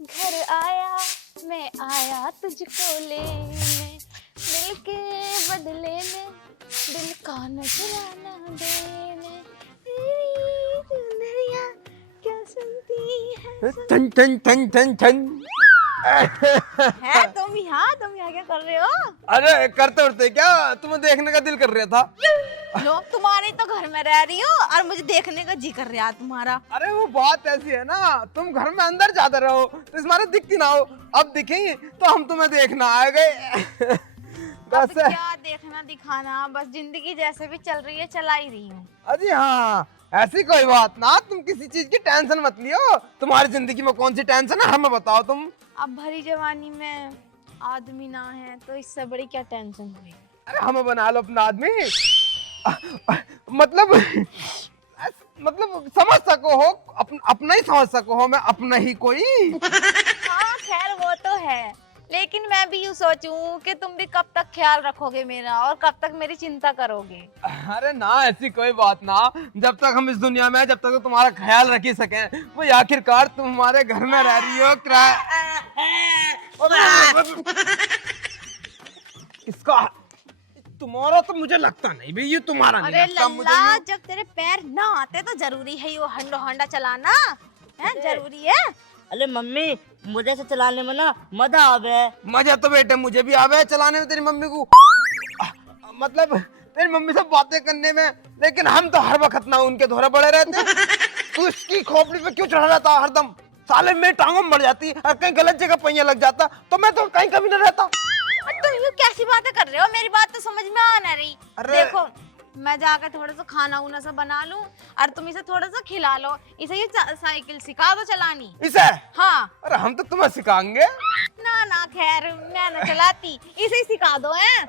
घर आया मैं आया तुझको लेने, दिल के बदले में दिल का नजराना देने, तेरी दुनिया क्या सुनती है ठन ठन ठन ठन ठन। है तुम यहाँ क्या कर रहे हो? अरे करते उठते क्या, तुम्हें देखने का दिल कर रहा था। लोग तुम्हारे तो घर में रह रही हो और मुझे देखने का जी कर रहा है तुम्हारा। अरे वो बात ऐसी है ना, तुम घर में अंदर जाते रहो तो तुम्हारे दिखती ना हो, अब दिखेंगी तो हम तुम्हें देखना आ गए। अब बस क्या देखना दिखाना, बस जिंदगी जैसे भी चल रही है चला ही रही हूँ। अजी हाँ, ऐसी कोई बात ना, तुम किसी चीज की टेंशन मत लियो। तुम्हारी जिंदगी में कौन सी टेंशन है हमें बताओ तुम। अब भरी जवानी में आदमी ना है तो इससे बड़ी क्या टेंशन हुई। अरे हमें बना लो अपना आदमी। मतलब समझ सको हो, अपना ही समझ सको हो, मैं अपना ही कोई। हाँ खैर वो तो है, लेकिन मैं भी यूँ सोचूं कि तुम भी कब तक ख्याल रखोगे मेरा और कब तक मेरी चिंता करोगे। अरे ना, ऐसी कोई बात ना, जब तक हम इस दुनिया में हैं, जब तक तो तुम्हारा ख्याल रख ही सके। वो आखिरकार तुम हमारे घर में रह रही हो, किसका? तुम्हारा तो मुझे लगता नहीं भाई, ये तुम्हारा नहीं अरे लगता मुझे लल्ला, ये। जब तेरे पैर ना आते तो जरूरी है ये हंडो हंडा चलाना, है जरूरी है। अरे मम्मी, मुझे से चलाने में ना मजा आवे। मजा तो बेटे मुझे भी आवे चलाने में तेरी मम्मी को, मतलब तेरी मम्मी से बातें करने में, लेकिन हम तो हर वक्त ना उनके धोरे पड़े रहते। तू उसकी खोपड़ी पे क्यों चढ़ा रहता हरदम? साले में टांगों में मर जाती और कहीं गलत जगह पहिया लग जाता तो मैं तो कहीं कभी न रहता। तुम ये कैसी बातें कर रहे हो, मेरी बात तो समझ में आ ना रही। अरे देखो मैं जाकर थोड़ा सा खाना उना सा बना लूं और तुम इसे थोड़ा सा खिला लो, इसे ये साइकिल सिखा दो चलानी। इसे? हाँ। अरे हम तो तुम्हें सिखाएंगे। ना ना खैर मैं ना चलाती, इसे ही सिखा दो हैं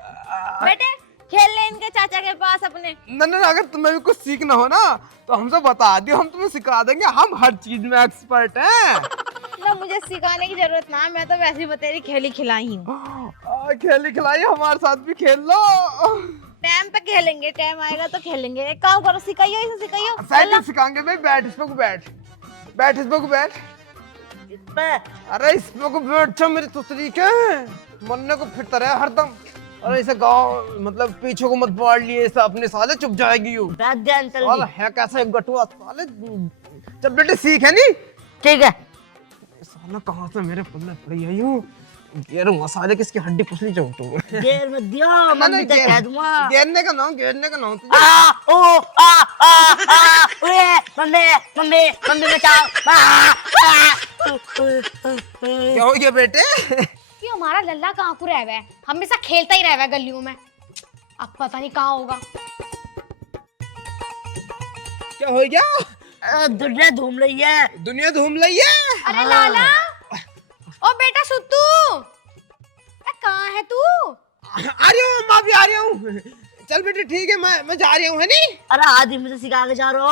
बेटे, खेल ले इनके चाचा के पास अपने। न अगर तुम्हें भी कुछ सीखना हो ना तो हमसे बता दियो, हम तुम्हें सिखा देंगे, हम हर चीज में एक्सपर्ट हैं। ना मुझे सिखाने की जरूरत ना, मैं तो वैसे ही बतेरी खेली खिलाई हूँ। खेली खिलाई हमारे साथ भी खेल लो। टाइम पे खेलेंगे, टाइम आएगा तो खेलेंगे। एक काम करो, सिखाइयो इसे सिखाइयो। साइकिल सिखाएंगे भाई, बैठ इस पे को बैठ, बैठ इस पे को बैठ। इस पे? अरे इस पे को बैठ जा मेरी तुतरी के, मरने को फिरता रहे हरदम। अरे इसे गाँव मतलब पीछे को मत पाड़ लिए, इसे अपने साले चुप जाएगी यू। बैठ जा अंकल साला जी। है कैसा एक गटुआ साले। चल बेटे सीख है नहीं। ठीक है। साला कहाँ से मेरे पल्ले पड़ी है यूं, गिरूंगा साले किसकी हड्डी पुसली चोटू। देर में दियो, मम्मी से कह दूंगा। गिरने का नाम, गिरने का नाम। आ ओ आ ओए मम्मी मम्मी मम्मी बचाओ। क्या हो गया बेटे? ये हमारा लल्ला कहाँ को रह है, हमेशा खेलता ही रह है गलियों में, अब पता नहीं कहाँ होगा। क्या हो गया? दुनिया घूम रही है। दुनिया घूम रही है। अरे लाला, ओ बेटा सुत्तू, कहाँ है तू? आ रही हूँ माँ भी आ रही हूँ। चल बेटे ठीक है, मैं जा रही हूँ, है नहीं? अरे आदि मुझे सिखा के जा रहे हो।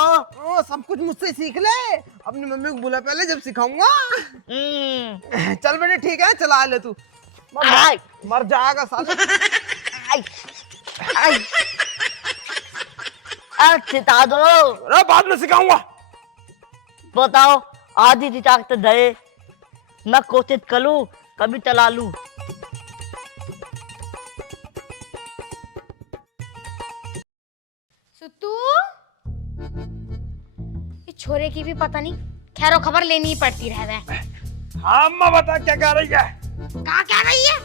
ओ सब कुछ मुझसे सीख ले, अपनी मम्मी को बुला पहले जब सिखाऊंगा। चल बेटे ठीक है, चला ले तू, मर जाएगा साला। सिखा दो। अरे बाद में सिखाऊंगा। बताओ आदि सिखा के दे, मैं कोशिश करूं कभी चला लूं। सुत्तू, इस छोरे की भी पता नहीं खैरो खबर लेनी ही पड़ती रह है। हाँ अम्मा बता क्या कह रही है? कहाँ कह रही है?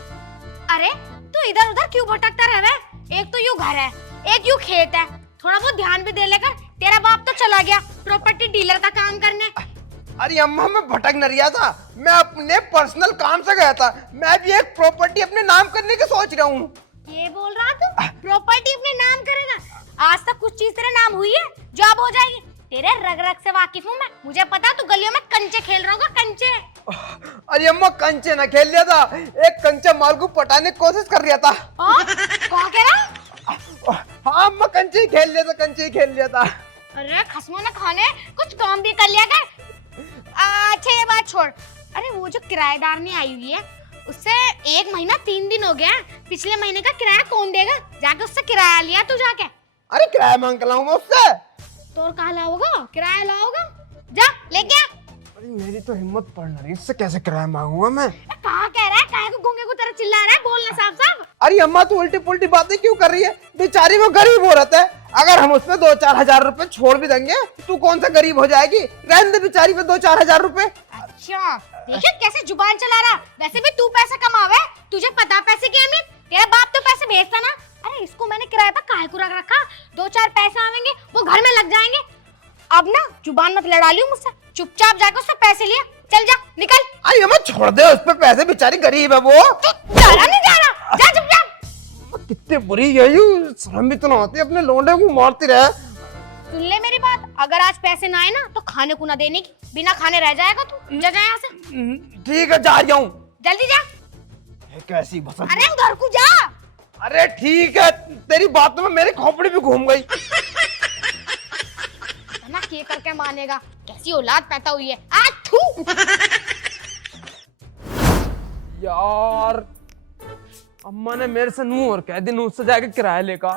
अरे तू इधर उधर क्यों भटकता रह रहा है? एक तो यूं घर है, एक यूं खेत है, थोड़ा बहुत ध्यान भी दे लेकर। तेरा बाप तो चला गया प्रॉपर्टी डीलर का काम करने। अरे अम्मा मैं भटक न रहा था, मैं अपने पर्सनल काम से गया था। मैं भी एक प्रॉपर्टी अपने नाम करने की सोच रहा हूँ। ये बोल रहा तू प्रॉपर्टी अपने नाम करेगा? आज तक कुछ चीज तेरे नाम हुई है जो अब हो जाएगी? तेरे रग रग से वाकिफ हूँ मैं, मुझे पता तू गलियों में कंचे खेल रहा होगा, कंचे। अरे अम्मा कंचे ना खेल लिया था, एक कंचा माल को पटाने की कोशिश कर रहा था। कौन कह रहा? हाँ अम्मा कंचे ही खेल लिया था, कंचे ही खेल लिया था। अरे खसमो न खाने, कुछ काम भी कर लिया कर। अच्छा ये बात छोड़, अरे वो जो किराएदार ने आई हुई है उससे 1 महीना 3 दिन हो गया, पिछले महीने का किराया कौन देगा? जाके उससे किराया लिया तू जाके। अरे किराया मांग कर लाऊं मैं उससे? तो और कहाँ लाओगा? किराया लाओगा, जा लेके आ। अरे मेरी तो हिम्मत पड़ रही, इससे कैसे किराया मांगूंगा मैं? कहाँ कह रहा है, काहे को गूंगे को तरह चिल्ला रहा है, बोलना साफ साफ। अरे अम्मा तू उल्टी पुल्टी बातें क्यों कर रही है? बेचारी वो गरीब औरत है, अगर हम उसमें 2-4 हजार रुपए छोड़ भी देंगे तू कौन सा गरीब हो जाएगी? रहने दे बेचारी पे 2-4 हजार रुपए। अच्छा देखिए कैसे जुबान चला रहा। वैसे भी तू पैसा कमावे, तुझे पता पैसे की अहमियत? तेरा बाप तो पैसे भेजता ना। अरे इसको मैंने किराए पर काहे को रख रखा? 2-4 पैसे आवेंगे वो घर में लग जाएंगे। अब ना जुबान मत लड़ा लियो मुझसे, चुपचाप जाकर उससे पैसे लिया, चल जा निकल। अरे अम्मा छोड़ दे उस पे पैसे, बेचारी गरीब है वो। तू जा रहा नहीं जा रहा, जा चुपचाप। कितने बुरी है यू, शर्म भी तो ना आती, अपने लोंडे को मारती रहे। सुन ले मेरी बात, अगर आज पैसे ना आए ना तो खाने को ना देने की, बिना खाने रह जाएगा तू। जा यहाँ से। ठीक है जा रहा हूँ। जल्दी जा। कैसी भसड़। अरे उधर को जा। अरे ठीक है, तेरी बातों में मेरी खोपड़ी भी घूम गई। ना के करके मानेगा, कैसी औलाद पैदा हुई है। आ थू। यार अम्मा ने मेरे से नूह और कह दी, नूह से जाके किराया लेगा।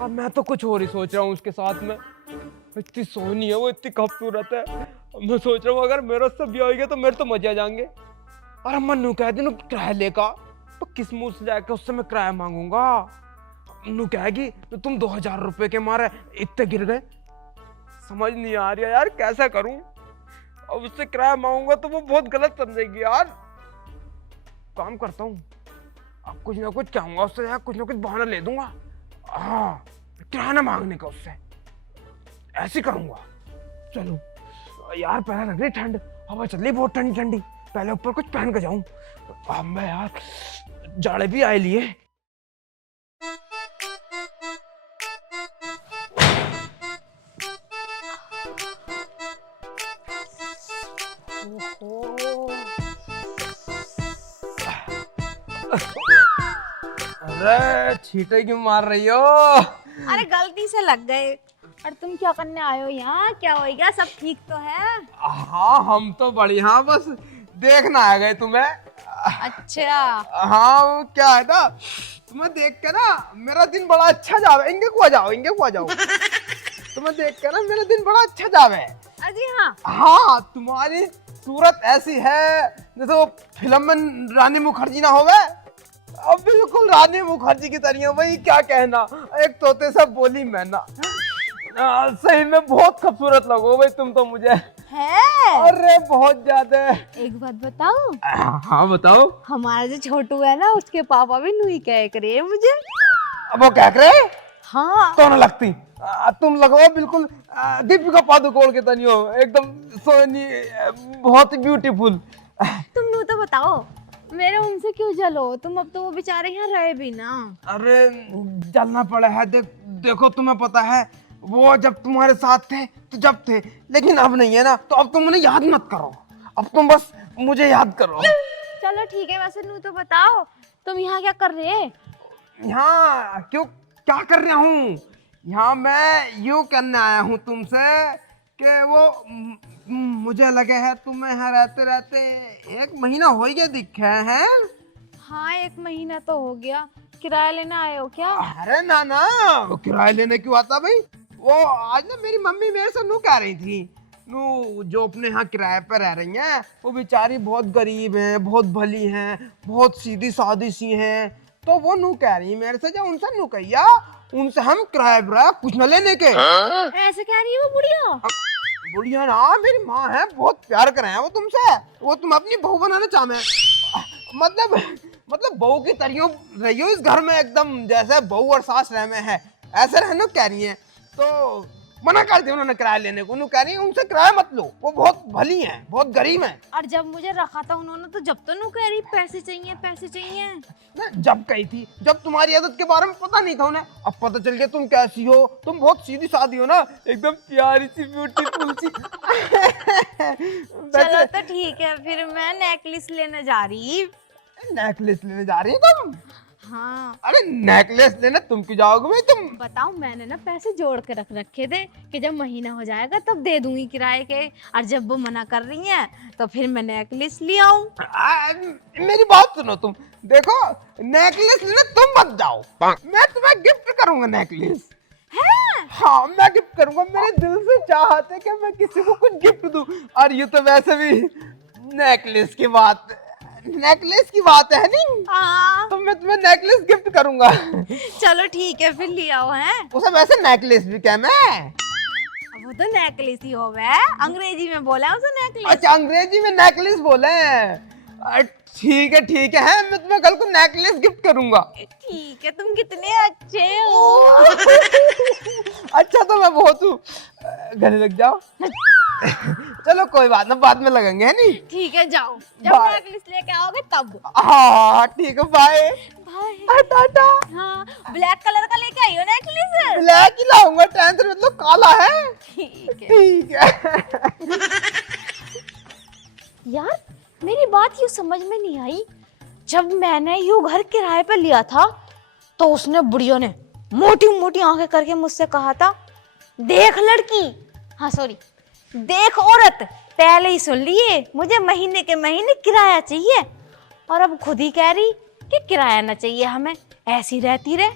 अब मैं तो कुछ और ही सोच रहा हूँ उसके साथ में। इतनी सोहनी है वो, इतनी खूबसूरत है। अब मैं सोच रहा हूँ अगर मेरे से भी होएगा तो मेरे तो मजे आ जाएंगे। और अम्मा नूह कह दी नू किराया लेगा, तो किस मुंह से जाके उससे मैं किराया मांगूंगा? नू कहेगी तो तुम 2000 रुपए के मारे इतने गिर गए। समझ नहीं आ रही यार कैसा करूं। अब उससे किराया मांगूंगा तो वो बहुत गलत समझेगी यार। काम करता हूँ, अब कुछ ना कुछ कहूंगा उससे यार, कुछ ना कुछ बहाना ले दूंगा। हाँ किराया ना मांगने का उससे, ऐसे करूंगा। चलो यार पहले लग रही ठंड, हवा चल रही बहुत ठंडी ठंडी, पहले ऊपर कुछ पहन के जाऊं। अब मैं यार जाड़े भी आए लिए। अरे छींटे क्यों मार रही हो? अरे गलती से लग गए। और तुम क्या करने आए हो यहाँ? क्या हो गया, सब ठीक तो है? हाँ हम तो बढ़िया, बस देखना आ गए तुम्हें। अच्छा हाँ वो क्या है ना, तुम्हें देख के ना मेरा दिन बड़ा अच्छा जावे। इंगे को आ जाओ। तुम्हें देख के ना मेरा दिन बड़ा अच्छा जावे। अजी हाँ। हाँ तुम्हारी सूरत ऐसी है जैसे वो फिल्म में रानी मुखर्जी ना होवे, अब बिल्कुल रानी मुखर्जी की तरह। वही क्या कहना, एक तोते से बोली मैना। सही में बहुत खूबसूरत लगो भाई तुम तो मुझे। है? अरे बहुत ज्यादा। एक बात बताऊं? हाँ बताओ। हमारा जो छोटू है ना, उसके पापा भी नूही कह करे मुझे। अब वो क्या करे? हाँ तो ना लगती तुम लगो बिल्कुल दीपिका पादुकोण के तनी हो, एकदम सोनी, बहुत ही ब्यूटीफुल। तुम नू तो बताओ, मेरे उनसे क्यों जलो तुम? अब तो वो बेचारे यहाँ रहे भी ना। अरे जलना पड़ा है, देखो तुम्हें पता है वो जब तुम्हारे साथ थे तो जब थे, लेकिन अब नहीं है ना, तो अब तुम उन्हें याद मत करो, अब तुम बस मुझे याद करो। चलो ठीक है, वैसे नू तो बताओ तुम यहाँ क्या कर रहे? यहाँ क्यों क्या कर रहा हूँ? यहाँ मैं यूँ करने आया हूँ तुमसे कि वो मुझे लगे है तुम्हें यहाँ रहते रहते 1 महीना हो गया दिखे हैं। हाँ 1 महीना तो हो गया। किराया लेने आए हो क्या? अरे ना ना, वो किराया लेने क्यों आता भाई? वो आज ना मेरी मम्मी मेरे से नू कह रही थी, नू जो अपने यहाँ किराए पर रह रही हैं वो बेचारी बहुत गरीब हैं, बहुत भली हैं, बहुत सीधी सादी सी हैं। तो वो नू कह रही मेरे से, जो उनसे नू कहिया उनसे हम किराया कुछ न लेने के। ऐसे कह रही है वो बुढ़िया? बुढ़िया ना, मेरी माँ है, बहुत प्यार कर रहे हैं वो तुमसे। वो तुम अपनी बहू बनाना चाहे, मतलब बहू की तरह रहियो इस घर में, एकदम जैसे बहू और सास रह में है ऐसे रहना कह रही है। तो मना कर दिया उन्होंने किराया लेने को। कह रही है उनसे किराया मत लो, वो बहुत भली हैं, बहुत गरीब हैं। और जब मुझे रखा था उन्होंने तो जब तो नू कह रही पैसे चाहिए पैसे चाहिए। ना जब कही थी, जब तुम्हारी आदत के बारे में पता नहीं था उन्हें, अब पता चल गया तुम कैसी हो। तुम बहुत सीधी सादी हो ना, एकदम प्यारी सी ब्यूटीफुल सी। चलो तो ठीक है, फिर मैं नेकलेस लेने जा रही। नेकलेस लेने जा रही है तुम? हाँ। अरे नेकलेस लेने तुम क्यों जाओगे भाई? तुम बताओ, मैंने ना पैसे जोड़ के रख रखे थे कि जब महीना हो जाएगा तब दे दूंगी किराए के, और जब वो मना कर रही हैं तो फिर मैं नेकलेस ले आऊं। मेरी बात सुनो, तुम देखो नेकलेस लेने तुम मत जाओ, मैं तुम्हें गिफ्ट करूंगा नेकलेस। है? हाँ मैं गिफ्ट करूंगा, मेरे दिल से चाहते कि मैं किसी को कुछ गिफ्ट दूं। और ये तो वैसे भी नेकलेस की बात है नहीं, हाँ तो मैं तुम्हें नेकलेस गिफ्ट करूंगा। चलो ठीक है फिर ले आओ हैं। उसे वैसे नेकलेस भी क्या मैं? वो तो नेकलेस ही हो गया, अंग्रेजी में बोला है उसे नेकलेस। अच्छा अंग्रेजी में नेकलेस बोले हैं। ठीक है मैं तुम्हें कल को नेकलेस गिफ्ट करूंगा। ठीक है, तुम कितने अच्छे हो। अच्छा तो मैं बहुत हूँ, गले लग जाओ। चलो कोई बात ना, बाद में लगेंगे है नहीं। ठीक है जाओ, जब बाय। नेकलेस लेके आओगे तब। हाँ ठीक है, बाय बाय। टाटा। हाँ ब्लैक कलर का लेके आई हो नेकलेस। ब्लैक ही लाऊंगा, टेंशन मतलब काला है। ठीक है। ठीक है। यार मेरी बात यूं समझ में नहीं आई, जब मैंने यूं घर किराए पे लिया था तो उसने बुढ़ियों ने मोटी मोटी आंखें करके मुझसे कहा था, देख लड़की, हाँ सॉरी देख औरत, पहले ही सुन लिए मुझे महीने के महीने किराया चाहिए, और अब खुद ही कह रही कि किराया ना चाहिए हमें, ऐसी रहती रहे।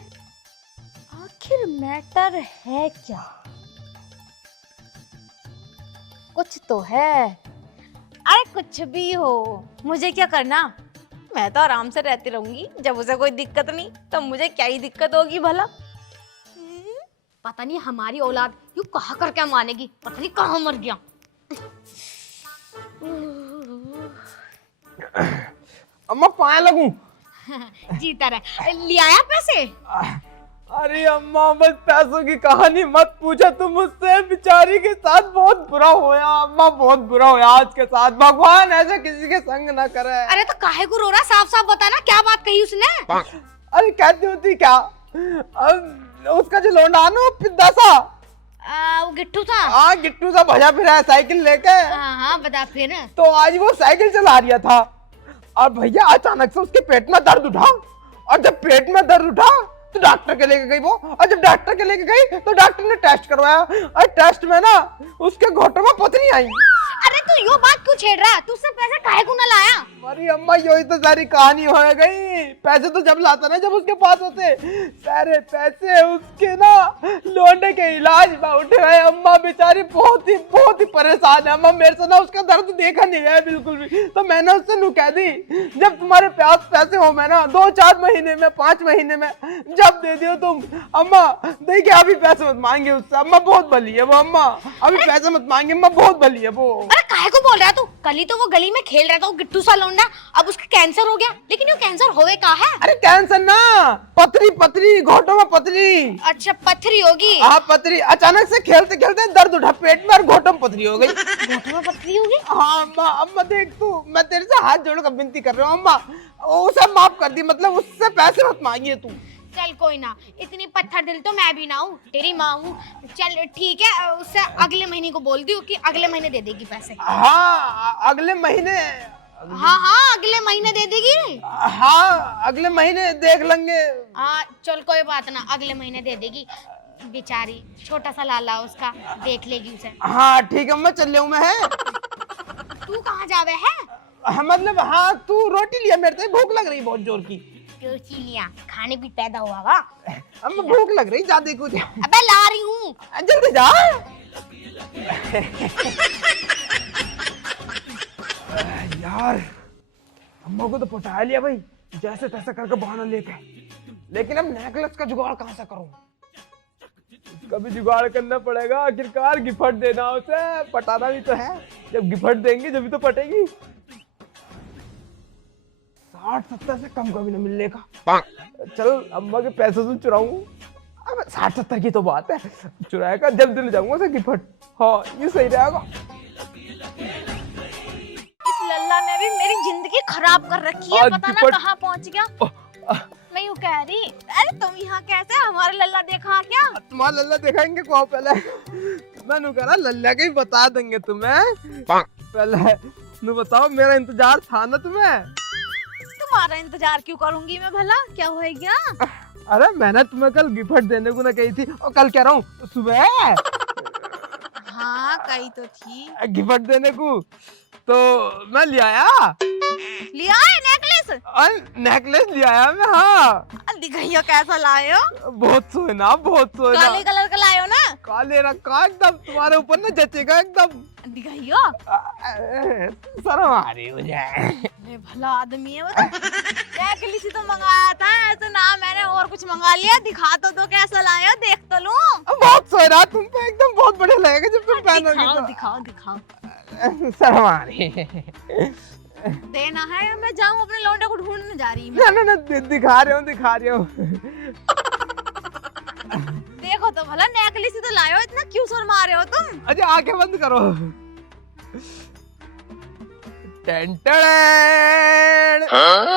आखिर मैटर है क्या? कुछ तो है। अरे कुछ भी हो, मुझे क्या करना, मैं तो आराम से रहती रहूंगी। जब उसे कोई दिक्कत नहीं तो मुझे क्या ही दिक्कत होगी भला। पता नहीं हमारी औलाद यूं कहा कर क्या मानेगी, पता नहीं कहाँ मर गया। अम्मा पाए लगूं? जीता रहे, ले आया पैसे? अरे अम्मा बस पैसों की कहानी मत पूछो तुम मुझसे, बेचारी के साथ बहुत बुरा होया अम्मा, बहुत बुरा होया आज के साथ। भगवान ऐसा किसी के संग ना करे। अरे तो काहे को रो रहा, साफ साफ बताना क्या बात कही उसने। अरे कहती होती क्या, उसका जो लौंडा ना पिद्दा सा, वो गिट्टू था। हाँ गिट्टू सा भजा फिरा है साइकिल लेके। हाँ बता फिर। तो आज वो साइकिल चला रहा था और भैया अचानक से उसके पेट में दर्द उठा, और जब पेट में दर्द उठा तो डॉक्टर के लेके गई वो, और जब डॉक्टर के लेके गई तो डॉक्टर ने टेस्ट करवाया, और टेस्ट में ना उसके घोटों में पथरी आई। अरे तू यो बात क्यों छेड़ रहा, तू उससे पैसे काहे को ना लाया? अरे अम्मा यही तो सारी कहानी हो गई। पैसे तो जब लाता ना जब उसके पास होते, सारे पैसे उसके ना लौंडे के इलाज में उठ गए। अम्मा बेचारी बहुत ही परेशान है अम्मा, मेरे से ना उसका दर्द देखा नहीं है बिल्कुल भी। तो मैंने उससे नु कह दी, जब तुम्हारे पास पैसे हो मैं ना 2-4 महीने में 5 महीने में जब दे दियो तुम। अम्मा देखिए अभी पैसे मत मांगे उससे, अम्मा बहुत भली है वो। अम्मा अभी पैसे मत मांगे, अम्मा बहुत भली है वो। अरे काहे को बोल रहा तू, कल ही तो वो गली में खेल रहा था वो गिट्टू सा लौंडा, अब उसका कैंसर हो गया। लेकिन वो कैंसर होवे का है? अरे कैंसर ना, पथरी घोटों में पथरी। अच्छा पथरी होगी। हाँ पथरी, अचानक से खेलते खेलते दर्द उठा पेट में और घोटों में पथरी हो गई। घोटों में पथरी होगी? हाँ अम्मा, अम्मा देख तू, मैं तेरे से हाथ जोड़कर विनती कर रहा हूँ अम्मा, उसे माफ कर दी, मतलब उससे पैसे मत मांगिए तू। चल कोई ना, इतनी पत्थर दिल तो मैं भी ना हूँ, तेरी माँ हूँ। चल ठीक है, उससे अगले महीने को बोल दी कि अगले महीने दे देगी पैसे। हाँ अगले महीने, हाँ अगले महीने दे देगी। हाँ अगले महीने देख लेंगे। हाँ चल कोई बात ना, अगले महीने दे देगी। बेचारी छोटा सा लाला उसका, देख लेगी उसे। हाँ ठीक है मैं चल रहा हूँ मैं। है तू कहाँ जावे है? हाँ, मतलब हाँ तू रोटी लिया, मेरे से भूख लग रही बहुत जोर की। क्यों ची लिया, खाने भी पैदा हुआ वा। अम्मा भूख लग रही, ज्यादा कुछ। अबे ला रही हूँ। जल्दी जा। यार अम्मा को तो पटा लिया भाई, जैसे तैसे करके बहाना लेके, लेकिन अब नेकलेस का जुगाड़ कहाँ से करूं? कभी जुगाड़ करना पड़ेगा, आखिरकार गिफ्ट देना उसे, पटाना भी तो है। जब गिफ्ट देंगे जब भी तो पटेगी। 60-70 से कम कभी ना मिलने का। चल अम्मा के पैसे से चुराऊं। अब 60-70 की तो बात है, चुराएगा जब दिल जाऊंगा उसे गिफ्ट। हाँ ये सही रहेगा। इस लल्ला ने भी मेरी जिंदगी खराब कर रखी है, आज पता ना गिफ्ट- कहाँ पहुंच गया। मैं यूं कह रही, अरे तुम यहाँ कैसे, हमारे लल्ला देखा क्या? तुम्हारा लल्ला दिखाएंगे को पहले। मैं कह रहा लल्ला के ही बता देंगे तुम्हें। पहले नु बताओ, मेरा इंतजार था ना तुम्हें? तुम्हारा इंतजार क्यों करूंगी मैं भला, क्या होएगा? अरे मैंने तुम्हें कल गिफ्ट देने को ना कही थी, और कल कह रहा हूँ सुबह हाँ कही तो थी। गिफ्ट देने को, तो मैं ले आया। लिया है नेकलेस? और नेकलेस ले आया मैं। हाँ दिखाइयो कैसा लाए हो? बहुत सोना, बहुत सोना। काले कलर का लाए हो ना? काले रखा एकदम, तुम्हारे ऊपर ना जचेगा एकदम। दिखाइयो। शर्म आ रही मुझे। अरे भला आदमी है वो तो। नेकलेस ही तो मंगाया था, ऐसे ना मैंने और कुछ मंगा लिया। दिखा तो कैसा लाया, देख तो लूं। बहुत सोरा तुम पे, एकदम बहुत बढ़िया लगेगा जब तुम पहनोगे दिखाओ तो। दिखाओ दिखाओ। शर्म आ रही है। देना है, मैं जाऊं अपने लौंडे को ढूंढने जा रही हूँ। ना दिखा रहे हो। देखो तो भला, नेकलेस ही तो लायो, इतना क्यों शर्मा रहे हो तुम? अजय आंखें बंद करो। टेंटन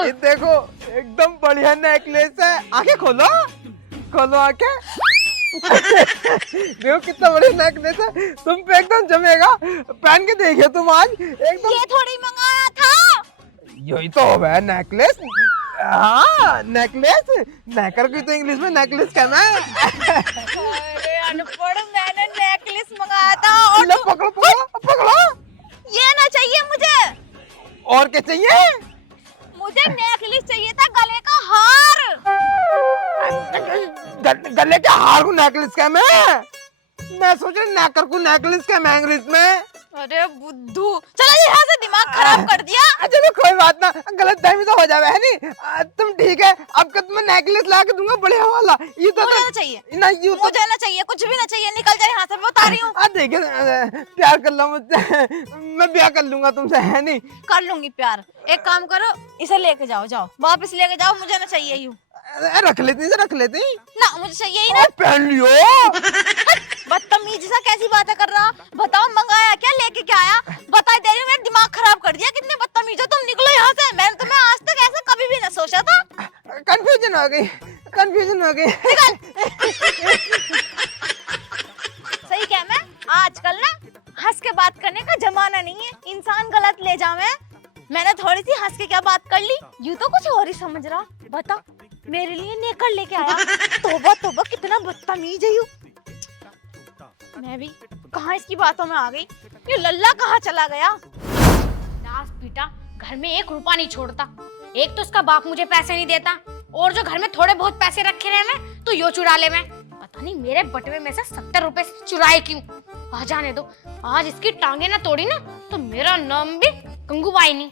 ये देखो, एकदम बढ़िया नेकलेस है। आंखें खोलो, खोलो आंखें। देखो कितना बढ़िया नेकलेस है, तुम पे एकदम जमेगा। पहन के देखिए तुम आज एकदम। ये थोड़ी मंगाया था। यही तो है नेकलेस। हाँ नेकलेस, नेकर की तो इंग्लिश में नेकलेस कहना है। अरे अनपढ़, मैंने नेकलेस मंगाया था। और लो, पकड़ो पकड़ो पकड़ो। ये ना चाहिए मुझे। और क्या चाहिए? मुझे नेकलेस चाहिए था, गले का हार। गले के हार को नेकलेस क्या मैं सोच रहा नेकर को नेकलेस क्या मैं इंग्लिश में। अरे बुद्धू, चलो यहाँ से दिमाग खराब कर दिया। चलो कोई बात ना, गलत फहमी तो हो जावे है नहीं। तुम ठीक है, अब का तुम्हें नेकलेस ला के दूंगा बढ़िया वाला। ये तो मुझे ना चाहिए, ना ये तो मुझे ना चाहिए, कुछ भी ना चाहिए, निकल जाए यहाँ से, मैं बता रही हूँ। देखिए प्यार कर लो मुझसे, मैं ब्याह कर लूंगा तुमसे है नहीं। कर लूंगी प्यार। एक काम करो, इसे लेके जाओ, जाओ वापस लेके जाओ, मुझे ना चाहिए यूं। रख लेती ना, मुझे चाहिए ही ना। पहन लियो। बदतमीज सा कैसी बातें कर रहा? बताओ मंगाया क्या, लेके क्या आया? बता दे रही हूँ, मेरा दिमाग खराब कर दिया। कितने बदतमीज हो तुम, निकलो यहाँ से। मैंने तुम्हें आज तक ऐसा कभी भी ना सोचा था। कंफ्यूजन हो गई। सही क्या मैं? आजकल ना हंस के बात करने का जमाना नहीं है, इंसान गलत ले जावे। मैंने थोड़ी सी हंस के क्या बात कर ली, यूं तो कुछ और ही समझ रहा। बता, मेरे लिए नेकर लेके आया। तौबा तौबा, कितना बदतमीज है यू। मैं भी कहाँ इसकी बातों में आ गई। ये लल्ला कहाँ चला गया? दास बेटा घर में 1 रुपया नहीं छोड़ता। एक तो उसका बाप मुझे पैसे नहीं देता, और जो घर में थोड़े बहुत पैसे रखे रहे मैं तो यो चुरा ले। मैं पता नहीं मेरे बटवे में से 70 रुपए चुराए क्यों। आ जाने दो, आज इसकी टांगे ना तोड़ी ना तो मेरा नाम भी गंगूबाई नहीं।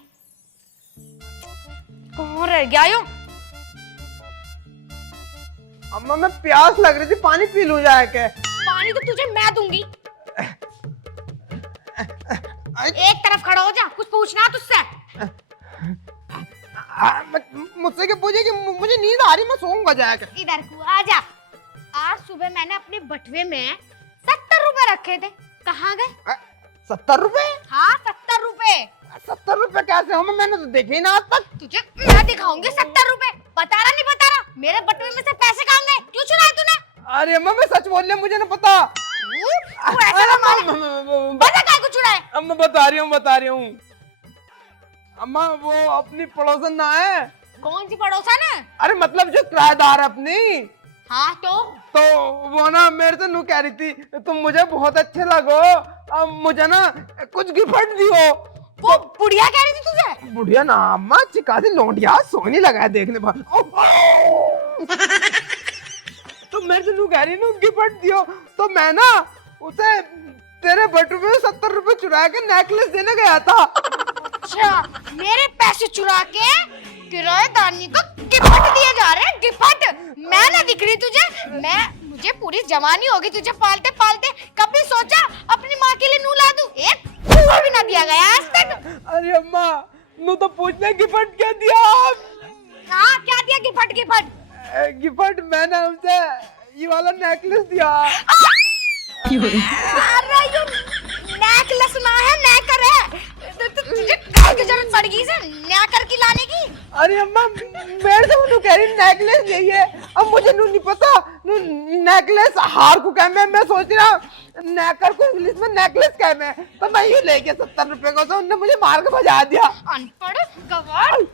कहाँ रह गया यो? अम्मा मैं प्यास लग रही थी, पानी पी लूं जाके। पानी तो तुझे मैं दूंगी। एक तरफ खड़ा हो जा, कुछ पूछना है तुझसे। मुझसे क्या पूछेगी? मुझे नींद आ रही, मैं सोऊंगा जाके। इधर को आ जा। आज सुबह मैंने अपने बटवे में 70 रुपए रखे थे, कहाँ गए? 70 रुपए? हाँ 70 रुपए। 70 रुपए कैसे होंगे? मैंने तो देखे ही ना आज तक। तुझे मैं दिखाऊंगी 70 रुपए। बता रहा नहीं बता रहा, मेरे बटवे में से पैसे कहाँ गए? क्यों चुराए तूने? अरे अम्मा मैं सच बोल रही हूँ, मुझे ना पता। तू ऐसा ना मारे। बता काय को चुराए? अम्मा बता रही हूँ। अम्मा वो अपनी पड़ोसन ना है। कौन सी पड़ोसन है? अरे मतलब जो किराएदार है अपनी। हाँ तो वो ना मेरे से नू कह रही थी तुम मुझे बहुत अच्छे लगो, अब मुझे ना कुछ गिफ्ट दियो। वो बुढ़िया कह रही थी तुझे? बुढ़िया ना अम्मा, चिकासी लौंडिया, सोनी लगा है देखने पर। तो मेरे से नू कह रही नू गिफ्ट दियो, तो मैं ना उसे तेरे बटुए में 70 रुपए चुरा के नेकलेस देने गया था। अच्छा, मेरे पैसे चुरा के किराएदारनी को गिफ्ट दिए जा रहे हैं। गिफ्ट? मैं ना दिख रही तुझे? मुझे पूरी जवानी होगी तुझे पालते पालते। कभी सोचा अपनी माँ के लिए नू ला दूं? एक फूल भी ना दिया गया आज तक। अरे अम्मा नू तो पूछने गिफ्ट क्या दिया आप? हाँ क्या दिया गिफ्ट? गिफ्ट मैंने उसे ये वाला नेकलेस दिया। अरे ये नेकलेस ना है, नेकर है। तुझे काय की जरूरत पड़ गई इसे नेकर की लाने की? अरे अम्मा मेरे से वो कह रही नेकलेस यही है, अब मुझे नू नहीं पता नेकलेस हार को क्या मैं सोच रहा नेकर को इंग्लिश में नेकलेस क्या मैं, तो मैं ये लेके 70 रुपए को, तो उन्होंने मुझे मार के भजा दिया। अनपढ़ गवार।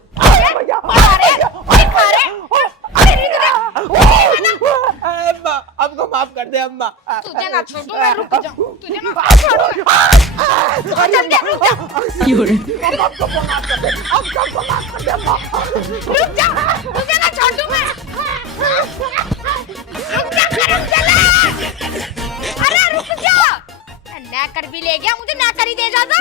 अब को माफ कर दे अम्मा। तुझे ना छोड़ूं मैं, रुक जा। तुझे ना छोड़ूं। जल्दी रुक जा। अब को माफ कर दे, अब को माफ कर दे अम्मा। रुक जा, तुझे ना छोड़ूं मैं। रुक जा, रुक जा। अरे कर भी ले गया, मुझे ना कर ही दे जाता।